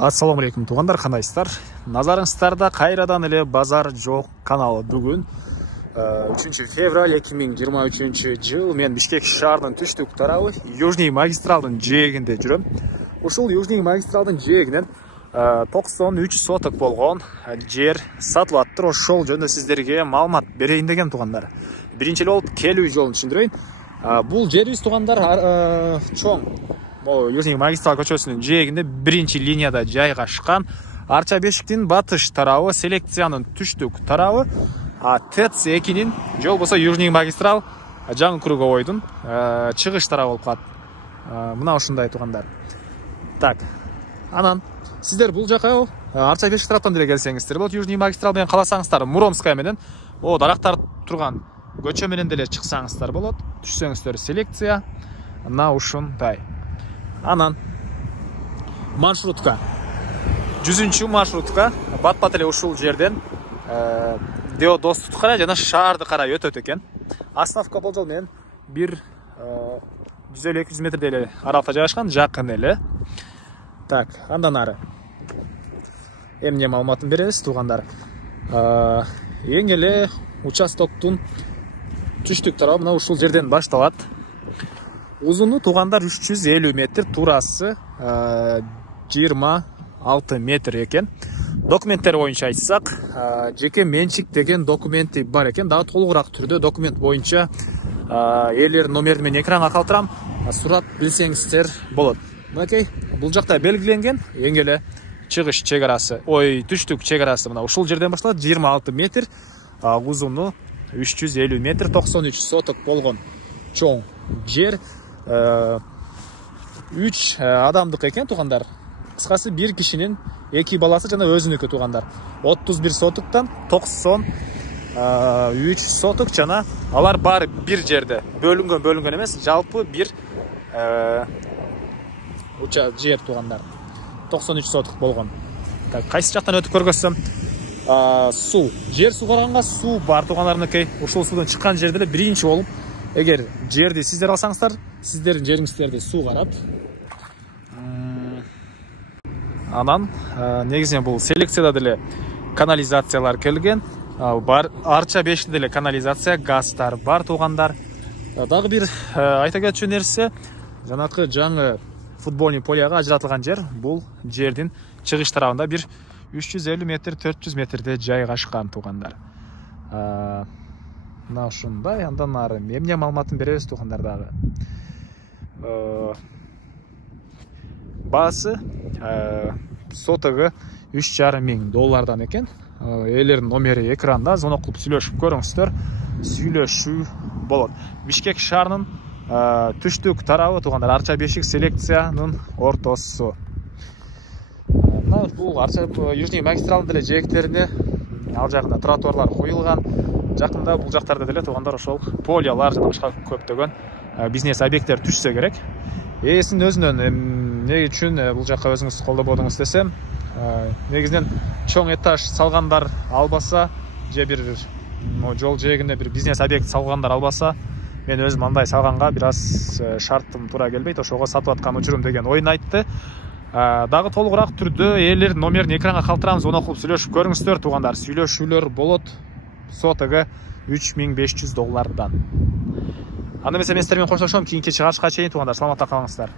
Ассаламу алейкум туғандар, қандайсыздар? Назарыңыздарда қайрадан эле базар жоқ каналы. Бүгін 3 февраль 2023 жыл мен Бишкек шаарынын түштүк тарабы Южный магистралдын жээгинде жүрөм. Ушул Южный магистралдын жээгинен 93 соток болгон жер сатылып атыптыр. Ошол жөнүндө сиздерге маалымат берейин деген туғандар. Биринчи эле болуп келүү жолун түшүндүрөйүн. Бул жерибиз туғандар чоң Южный магистрал көчөсүнүн жээгинде биринчи линияда жайгашкан. Арча бешиктин батыш тарабы, селекциянын түштүк тарабы, ТЭЦ 2-нин же болбосо Южный магистрал жаңы круговойдун чыгыш тарабы болуп калат. Мына ушундай тугандар. Так, анан сиздер бул жака Арча бешик тараптан деле келсеңиздер болот. Южный магистрал менен каласаңыздар, Муромская менен дарактар турган көчө менен деле чыксаңыздар болот. Түшсөңүздөр селекция мына ушундай. Анан маршрутка 100-чү маршрутка бат-бат эле ушул жерден Деодосту карай жана шаарды карай өтөт экен. Остановка болжол менен бир 150-200 метрдей эле аралыкта жайгашкан, жакын эле. Так, андан ары эмне маалыматын беребиз туугандар. Эң эле участоктун түштүк тарабы мына ушул жерден башталат. Узуну туугандар 350 метр, турасы 26 метр экен. Документтер боюнча айтсак, жеке менчик деген документи бар экен. Дагы толугураак түрдө документ боюнча ээлердин номерин мен экранга калтырам, сурап билсеңиздер болот. Мынакей, бул жакта белгиленген эң эле чыгыш чек арасы, түштүк чек арасы мына ушул жерден башталат. 26 метр, узуну 350 метр, 93 соток болгон чоң жер. 3 адамдык экен туугандар. Кыскасы бир кишинин 2 баласы жана өзүнүкү туугандар. 31 сотуктан 93 сотук жана алар баары бир жерде. Бөлүнгөн эмес, жалпы бир жер туугандар. 93 сотук болгон. Кайсы жактан өтүп көргөзсөм, суу, жер сугарганга суу бар туугандарыныкей. Ушул суудан чыккан жерде эле биринчи болуп, эгер жерди сиздер алсаңыздар, сиздердин жериңиздерди суу карат. Анан негизинен бул селекцияда деле канализациялар келген. Бар Арча бешикте деле канализация, газдар бар туугандар. Дагы бир айта кетчү нерсе, жанакы жаңы футбольный полияга ажыратылган жер, бул жердин чыгыш тарабында бир 350 метр, 400 метрде жайгашкан туугандар. Мына ушундай. Андан ары эмне маалыматын беребиз туугандар дагы. Баасы сотогу $3,500 экен. Ээлердин номери экранда, звонок кылып сүйлөшүп көрүңүздөр. Сүйлөшүү болот. Бишкек шаарынын түштүк тарабы туугандар, Арча бешик селекциянын ортосу. Мына бул Арча Южный магистралдын деле жээктерине ал жагында тротуарлар коюлган. Жакында бул жактарда деле туугандар ошол полиялар жана башка көптөгөн бизнес объекттер түшсө керек. Эсин өзүнөн эмне үчүн бул жакка өзүңүз колдободуңуз десем, негизинен чоң этаж салгандар албаса, же бир жол жээгинде бир бизнес объект салгандар албаса, мен өзүм андай салганга бир аз шарттым туура келбейт, ошого сатып аткан учурум деген ойун айтты. Дагы толугураак түрдө ээлердин номерин экранга калтырам, звонок кылып сүйлөшүп көрүңүздөр туугандар. Сүйлөшүүлөр болот. Сотогу $3,500. Анда эмесе мен сиздер менен коштошом. Кийинки чыгарышка чейин туугандар, саламатта калыңыздар.